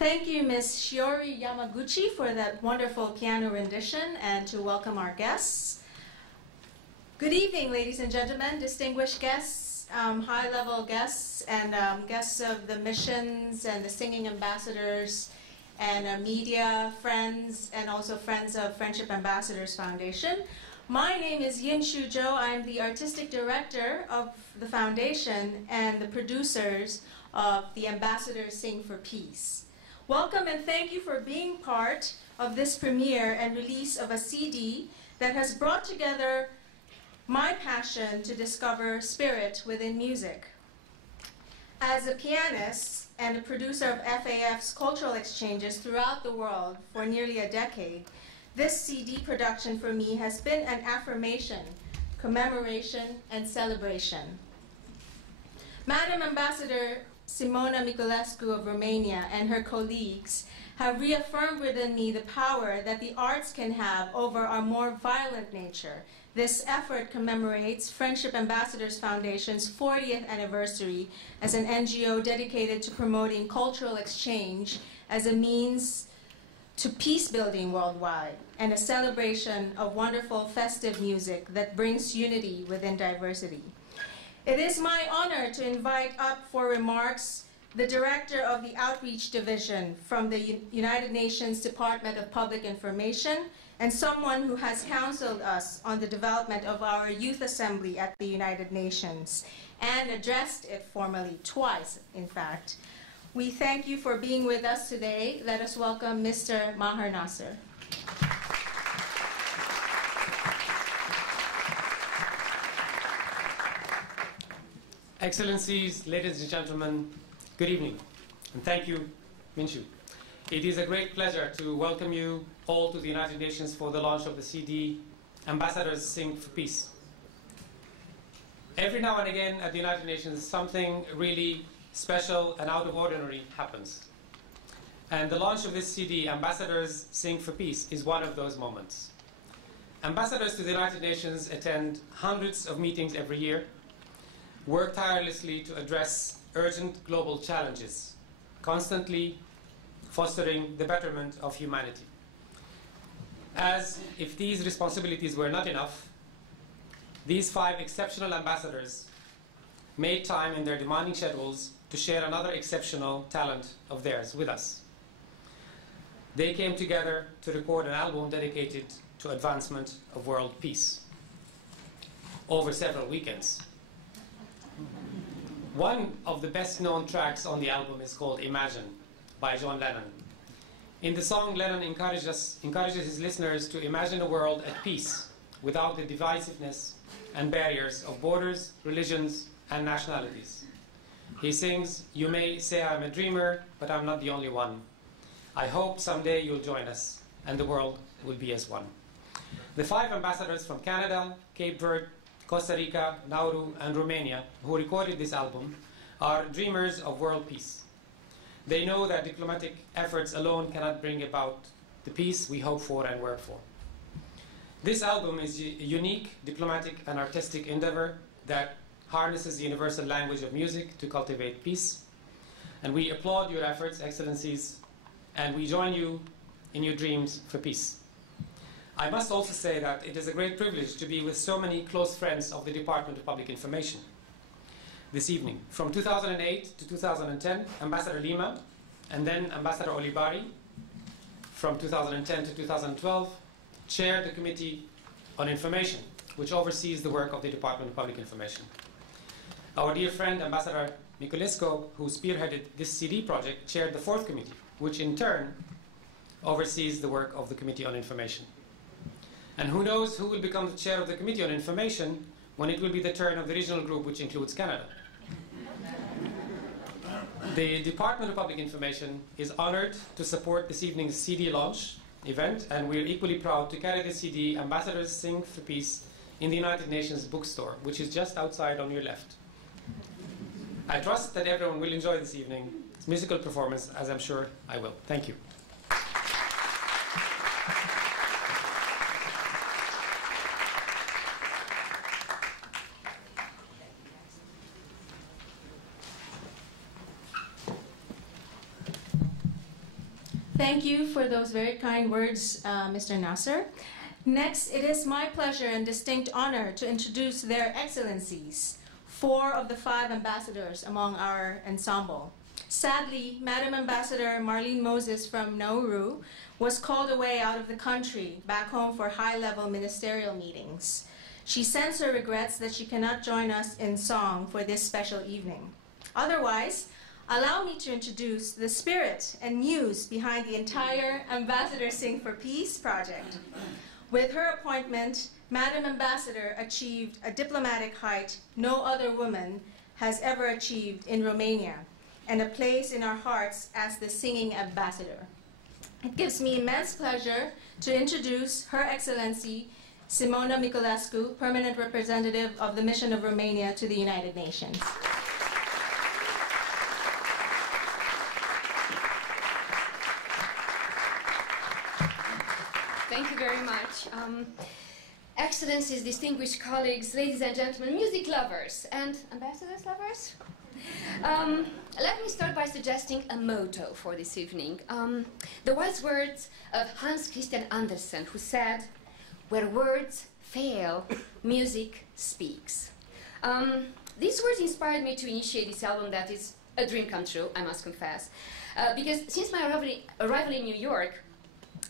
Thank you, Ms. Shiori Yamaguchi, for that wonderful piano rendition, and to welcome our guests. Good evening, ladies and gentlemen, distinguished guests, high-level guests, and guests of the missions and the singing ambassadors, and media friends, and also friends of Friendship Ambassadors Foundation. My name is Yin Shu Zhou. I'm the artistic director of the foundation and the producers of the Ambassadors Sing for Peace. Welcome and thank you for being part of this premiere and release of a CD that has brought together my passion to discover spirit within music. As a pianist and a producer of FAF's cultural exchanges throughout the world for nearly a decade, this CD production for me has been an affirmation, commemoration, and celebration. Madam Ambassador Simona Miculescu of Romania and her colleagues have reaffirmed within me the power that the arts can have over our more violent nature. This effort commemorates Friendship Ambassadors Foundation's 40th anniversary as an NGO dedicated to promoting cultural exchange as a means to peace building worldwide, and a celebration of wonderful festive music that brings unity within diversity. It is my honor to invite up for remarks the Director of the Outreach Division from the United Nations Department of Public Information, and someone who has counseled us on the development of our Youth Assembly at the United Nations, and addressed it formally twice, in fact. We thank you for being with us today. Let us welcome Mr. Maher Nasser. Excellencies, ladies and gentlemen, good evening, and thank you, Minshu. It is a great pleasure to welcome you all to the United Nations for the launch of the CD, Ambassadors Sing for Peace. Every now and again at the United Nations, something really special and out of ordinary happens. And the launch of this CD, Ambassadors Sing for Peace, is one of those moments. Ambassadors to the United Nations attend hundreds of meetings every year, work tirelessly to address urgent global challenges, constantly fostering the betterment of humanity. As if these responsibilities were not enough, these 5 exceptional ambassadors made time in their demanding schedules to share another exceptional talent of theirs with us. They came together to record an album dedicated to advancement of world peace over several weekends. One of the best-known tracks on the album is called Imagine by John Lennon. In the song, Lennon encourages his listeners to imagine a world at peace without the divisiveness and barriers of borders, religions, and nationalities. He sings, "You may say I'm a dreamer, but I'm not the only one. I hope someday you'll join us, and the world will be as one." The 5 ambassadors from Canada, Cape Verde, Costa Rica, Nauru, and Romania, who recorded this album, are dreamers of world peace. They know that diplomatic efforts alone cannot bring about the peace we hope for and work for. This album is a unique diplomatic and artistic endeavor that harnesses the universal language of music to cultivate peace. And we applaud your efforts, Excellencies, and we join you in your dreams for peace. I must also say that it is a great privilege to be with so many close friends of the Department of Public Information this evening. From 2008 to 2010, Ambassador Lima, and then Ambassador Olibari, from 2010 to 2012, chaired the Committee on Information, which oversees the work of the Department of Public Information. Our dear friend, Ambassador Miculescu, who spearheaded this CD project, chaired the 4th Committee, which in turn oversees the work of the Committee on Information. And who knows who will become the chair of the Committee on Information when it will be the turn of the regional group, which includes Canada. The Department of Public Information is honored to support this evening's CD launch event, and we're equally proud to carry the CD, Ambassadors Sing for Peace, in the United Nations bookstore, which is just outside on your left. I trust that everyone will enjoy this evening's musical performance, as I'm sure I will. Thank you. Thank you for those very kind words, Mr. Nasser. Next, it is my pleasure and distinct honor to introduce their excellencies, 4 of the 5 ambassadors among our ensemble. Sadly, Madam Ambassador Marlene Moses from Nauru was called away out of the country, back home for high-level ministerial meetings. She sends her regrets that she cannot join us in song for this special evening. Otherwise, allow me to introduce the spirit and muse behind the entire Ambassador Sing for Peace project. With her appointment, Madam Ambassador achieved a diplomatic height no other woman has ever achieved in Romania, and a place in our hearts as the singing ambassador. It gives me immense pleasure to introduce Her Excellency Simona Miculescu, Permanent Representative of the Mission of Romania to the United Nations. Thank you very much. Excellencies, distinguished colleagues, ladies and gentlemen, music lovers, and ambassadors lovers. Let me start by suggesting a motto for this evening. The wise words of Hans Christian Andersen, who said, "Where words fail, music speaks." These words inspired me to initiate this album that is a dream come true, I must confess. Because since my arrival in New York,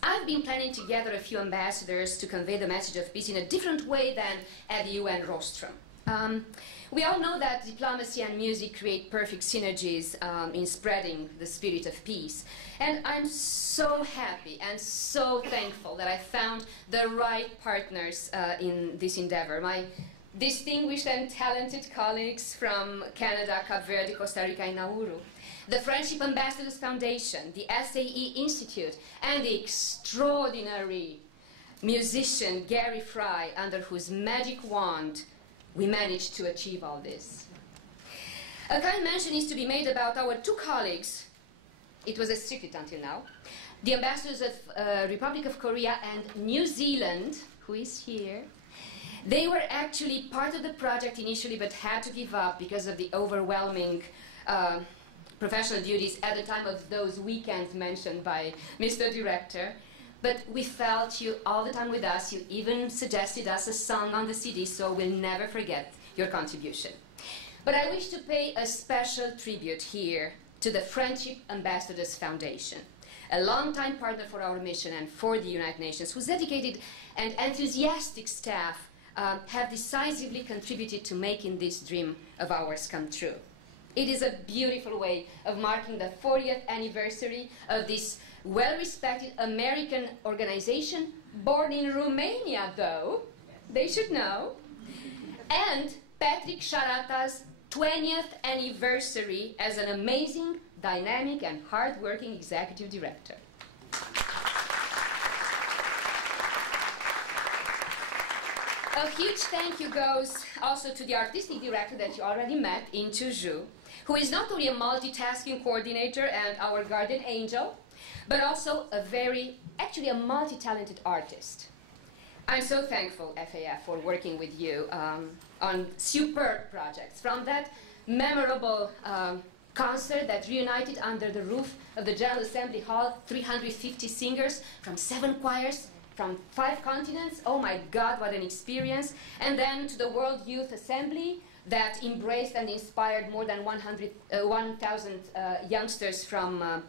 I've been planning to gather a few ambassadors to convey the message of peace in a different way than at the UN rostrum. We all know that diplomacy and music create perfect synergies in spreading the spirit of peace. And I'm so happy and so thankful that I found the right partners in this endeavor. My distinguished and talented colleagues from Canada, Cape Verde, Costa Rica, and Nauru, the Friendship Ambassadors Foundation, the SAE Institute, and the extraordinary musician Gary Fry, under whose magic wand we managed to achieve all this. A kind mention is to be made about our 2 colleagues. It was a secret until now. The ambassadors of Republic of Korea and New Zealand, who is here. They were actually part of the project initially, but had to give up because of the overwhelming professional duties at the time of those weekends mentioned by Mr. Director. But we felt you all the time with us. You even suggested us a song on the CD, so we'll never forget your contribution. But I wish to pay a special tribute here to the Friendship Ambassadors Foundation, a longtime partner for our mission and for the United Nations, whose dedicated and enthusiastic staff have decisively contributed to making this dream of ours come true. It is a beautiful way of marking the 40th anniversary of this well-respected American organization, born in Romania, though, they should know, and Patrick Sharata's 20th anniversary as an amazing, dynamic, and hard-working executive director. A huge thank you goes also to the artistic director that you already met in Tuju, who is not only a multitasking coordinator and our guardian angel, but also actually a multi-talented artist. I'm so thankful, FAF, for working with you on superb projects. From that memorable concert that reunited under the roof of the General Assembly Hall 350 singers from 7 choirs, from 5 continents. Oh my God, what an experience. And then to the World Youth Assembly that embraced and inspired more than 1,000 youngsters from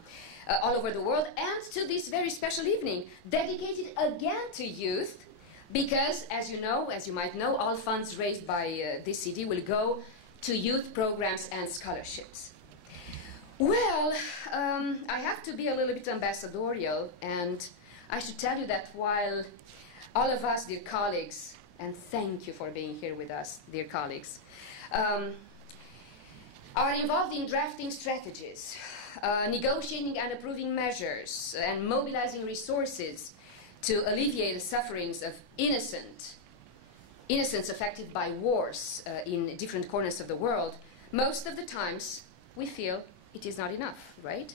all over the world, and to this very special evening, dedicated again to youth, because, as you might know, all funds raised by this CD will go to youth programs and scholarships. Well, I have to be a little bit ambassadorial, and I should tell you that while all of us, dear colleagues, and thank you for being here with us, dear colleagues, are involved in drafting strategies, negotiating and approving measures, and mobilizing resources to alleviate the sufferings of innocents affected by wars in different corners of the world, most of the times we feel it is not enough, right?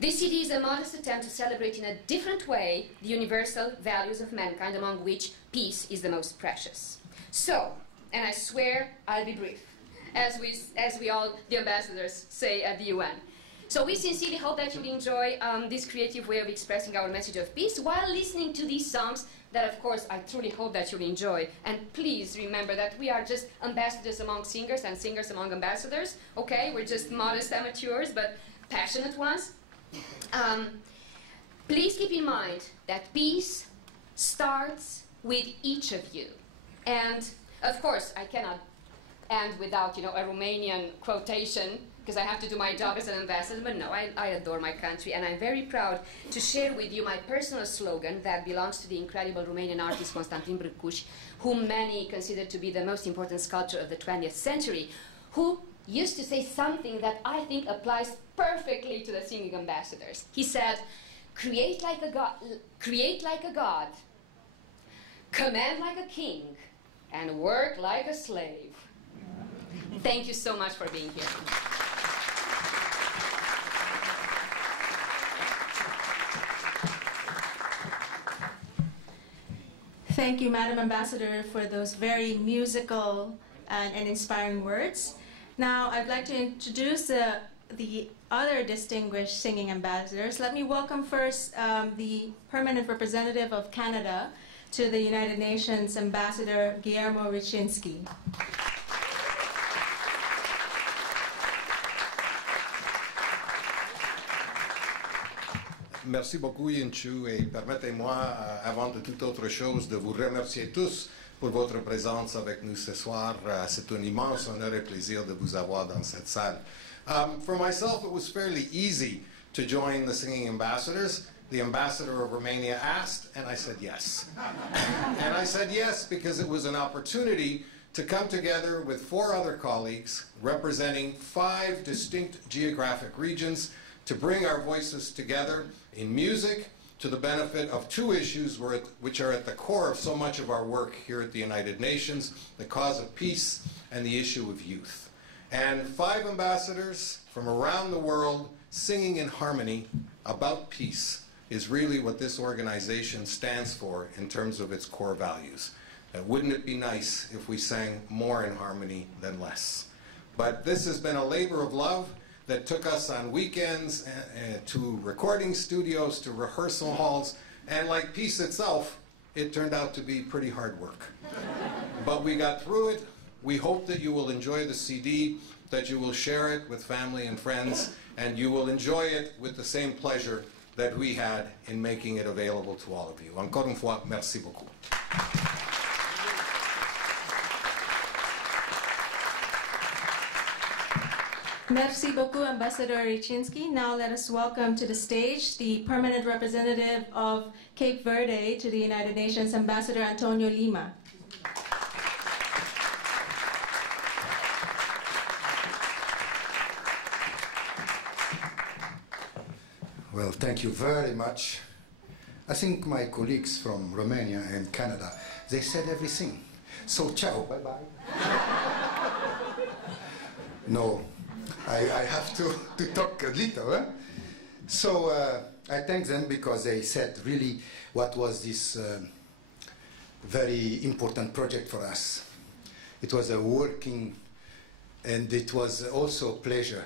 This CD is a modest attempt to celebrate in a different way the universal values of mankind, among which peace is the most precious. So, and I swear I'll be brief, as we all, the ambassadors, say at the UN. So we sincerely hope that you'll enjoy this creative way of expressing our message of peace while listening to these songs that, of course, I truly hope that you'll enjoy. And please remember that we are just ambassadors among singers and singers among ambassadors, okay? We're just modest amateurs, but passionate ones. Please keep in mind that peace starts with each of you. And, of course, I cannot end without, a Romanian quotation, because I have to do my job as an ambassador, but no, I adore my country, and I'm very proud to share with you my personal slogan that belongs to the incredible Romanian artist Constantin Brâcuș, whom many consider to be the most important sculptor of the 20th century, who used to say something that I think applies perfectly to the singing ambassadors. He said, create like a god, command like a king, and work like a slave. Thank you so much for being here. Thank you, Madam Ambassador, for those very musical and inspiring words. Now, I'd like to introduce the other distinguished singing ambassadors. Let me welcome first the permanent representative of Canada to the United Nations, Ambassador Guillermo Ryczynski. Merci beaucoup, Yinchu, et permettez-moi, avant de toute autre chose, de vous remercier tous pour votre présence avec nous ce soir. C'est un immense honneur et plaisir de vous avoir dans cette salle. For myself, it was fairly easy to join the singing ambassadors. The ambassador of Romania asked, and I said yes. And I said yes because it was an opportunity to come together with 4 other colleagues representing 5 distinct geographic regions to bring our voices together in music to the benefit of 2 issues which are at the core of so much of our work here at the United Nations, the cause of peace and the issue of youth. And 5 ambassadors from around the world singing in harmony about peace is really what this organization stands for in terms of its core values. Wouldn't it be nice if we sang more in harmony than less? But this has been a labor of love that took us on weekends to recording studios, to rehearsal halls, and like peace itself, it turned out to be pretty hard work. But we got through it. We hope that you will enjoy the CD, that you will share it with family and friends, and you will enjoy it with the same pleasure that we had in making it available to all of you. Encore une fois, merci beaucoup. Merci beaucoup, Ambassador Ryczynski. Now let us welcome to the stage the permanent representative of Cape Verde to the United Nations, Ambassador Antonio Lima. Well, thank you very much. I think my colleagues from Romania and Canada, they said everything. So, ciao, bye-bye. No, I have to talk a little. Eh? So, I thank them because they said really what was this very important project for us. It was a working, and it was also a pleasure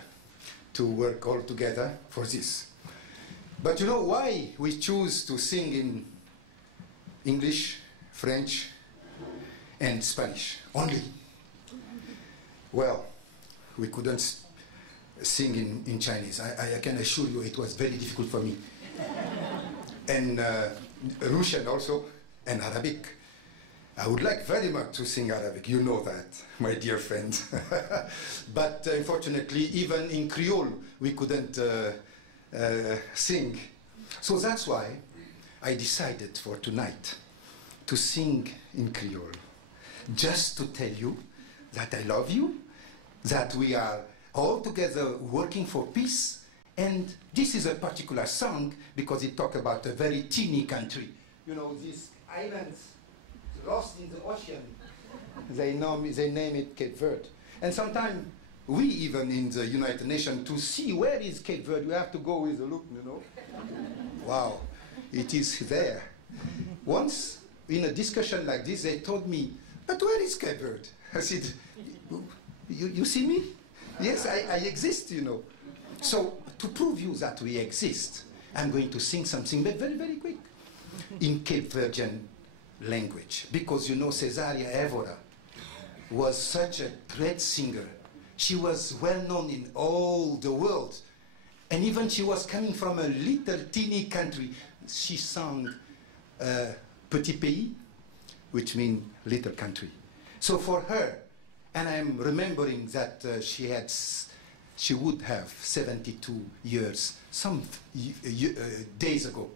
to work all together for this. But you know why we choose to sing in English, French, and Spanish only? Well, we couldn't sing in Chinese. I can assure you it was very difficult for me. And Russian also, and Arabic. I would like very much to sing Arabic, you know that, my dear friend. But unfortunately, even in Creole, we couldn't sing. So that's why I decided for tonight to sing in Creole, just to tell you that I love you, that we are all together working for peace, and this is a particular song because it talks about a very teeny country. You know, these islands lost in the ocean, they name it Cape Verde. And sometimes we even in the United Nations, to see where is Cape Verde, we have to go with a look, you know. Wow, it is there. Once, in a discussion like this, they told me, but where is Cape Verde? I said, you see me? Yes, I exist, you know. So to prove you that we exist, I'm going to sing something, but very, very quick, in Cape Verdean language. Because you know, Cesaria Évora was such a great singer. She was well known in all the world. And even she was coming from a little teeny country. She sang Petit Pays, which means little country. So for her, and I'm remembering that she would have 72 years some days ago.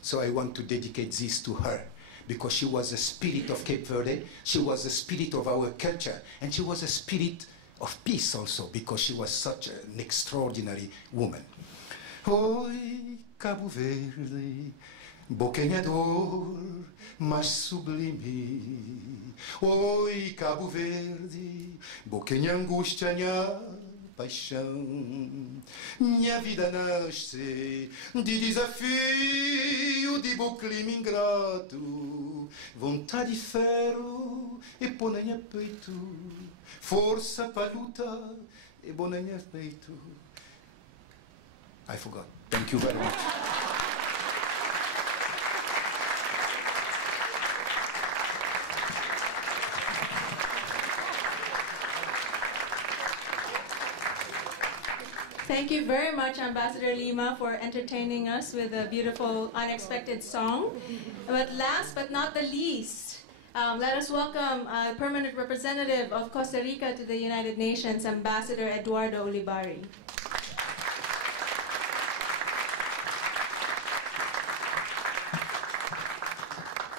So I want to dedicate this to her, because she was a spirit of Cape Verde, she was a spirit of our culture, and she was a spirit of peace also, because she was such an extraordinary woman. Oi, Cabo Verde, boqueador mais sublime. Oi, Cabo Verde, boquinha angústia, minha paixão. Minha vida nasce de desafio, de bom clima ingrato. Vontade de ferro e ponenha peito. Força para luta e bonenha peito. I forgot. Thank you very much. Thank you very much, Ambassador Lima, for entertaining us with a beautiful, unexpected song. But last but not the least, let us welcome Permanent Representative of Costa Rica to the United Nations, Ambassador Eduardo Olibari.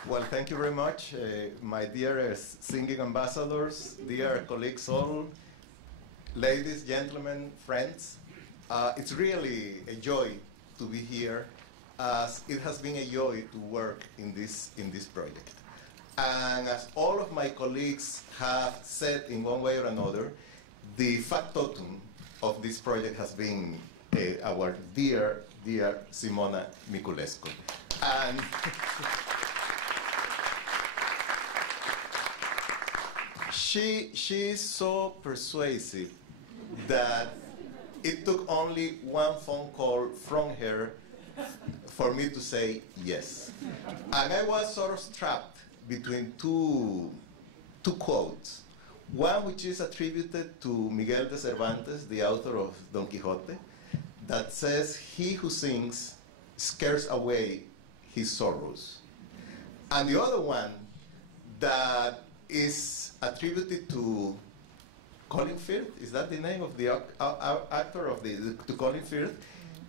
Well, thank you very much, my dear singing ambassadors, dear colleagues all, ladies, gentlemen, friends. It's really a joy to be here, as it has been a joy to work in this project. And as all of my colleagues have said in one way or another, the factotum of this project has been our dear, dear Simona Miculescu. And she is so persuasive that it took only one phone call from her for me to say yes. And I was sort of trapped between two quotes. One which is attributed to Miguel de Cervantes, the author of Don Quixote, that says, "He who sings scares away his sorrows." And the other one that is attributed to Colin Firth, is that the name of the actor of to Colin Firth?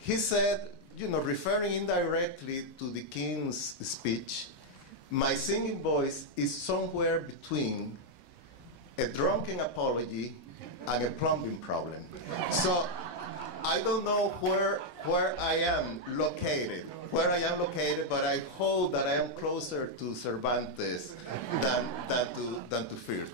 He said, you know, referring indirectly to the king's speech, "My singing voice is somewhere between a drunken apology and a plumbing problem." So I don't know where I am located, but I hope that I am closer to Cervantes than to Firth.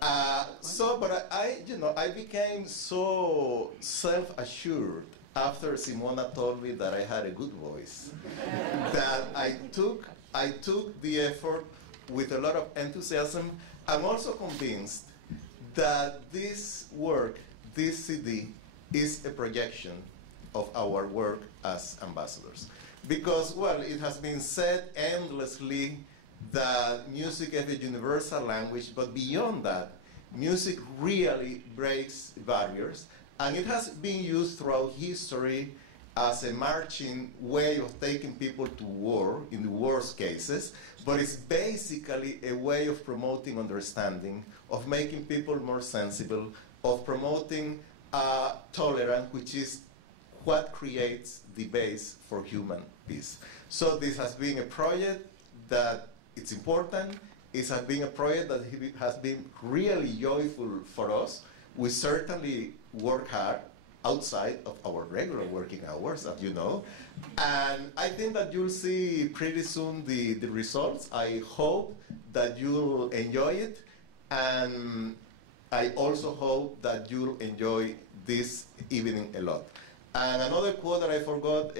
But I became so self-assured after Simona told me that I had a good voice that I took the effort with a lot of enthusiasm. I'm also convinced that this work, this CD, is a projection of our work as ambassadors. Because, well, it has been said endlessly that music is a universal language, but beyond that, music really breaks barriers, and it has been used throughout history as a marching way of taking people to war, in the worst cases, but it's basically a way of promoting understanding, of making people more sensible, of promoting tolerance, which is what creates the base for human peace. So this has been a project that it's important. It has been a project that has been really joyful for us. We certainly work hard outside of our regular working hours, as you know. And I think that you'll see pretty soon the results. I hope that you'll enjoy it. And I also hope that you'll enjoy this evening a lot. And another quote that I forgot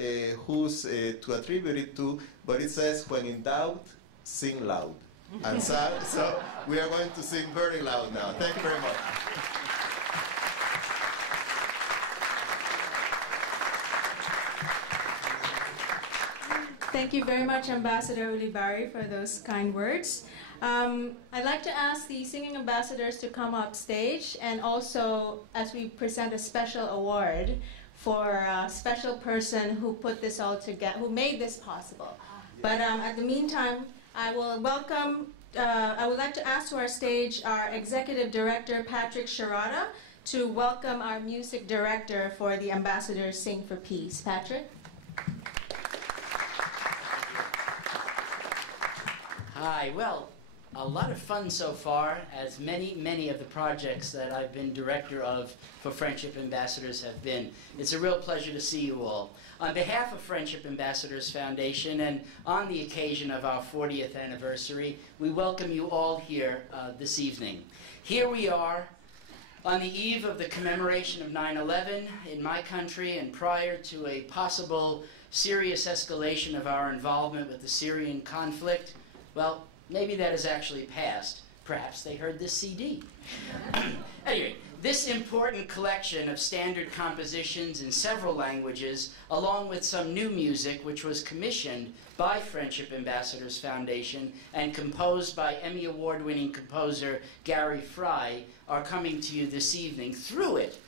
who's to attribute it to, but it says, "When in doubt, sing loud." And so we are going to sing very loud now. Thank you very much. Thank you very much, Ambassador Ulibari, for those kind words. I'd like to ask the singing ambassadors to come up stage, and also as we present a special award for a special person who put this all together, who made this possible. But at the meantime, I will welcome, I would like to ask to our stage our Executive Director, Patrick Sharada, to welcome our music director for the Ambassadors Sing for Peace. Patrick? Hi, well, a lot of fun so far, as many of the projects that I've been director of for Friendship Ambassadors have been. It's a real pleasure to see you all. On behalf of Friendship Ambassadors Foundation, and on the occasion of our 40th anniversary, we welcome you all here this evening. Here we are, on the eve of the commemoration of 9/11 in my country, and prior to a possible serious escalation of our involvement with the Syrian conflict. Well, maybe that has actually passed. Perhaps they heard this CD. Anyway, this important collection of standard compositions in several languages, along with some new music which was commissioned by Friendship Ambassadors Foundation and composed by Emmy Award-winning composer Gary Fry, are coming to you this evening. Through it,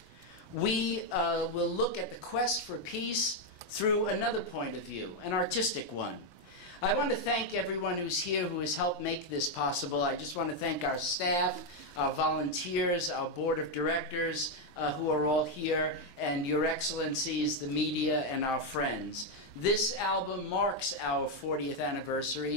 we will look at the quest for peace through another point of view, an artistic one. I want to thank everyone who's here who has helped make this possible. I just want to thank our staff, our volunteers, our board of directors who are all here, and your excellencies, the media, and our friends. This album marks our 40th anniversary.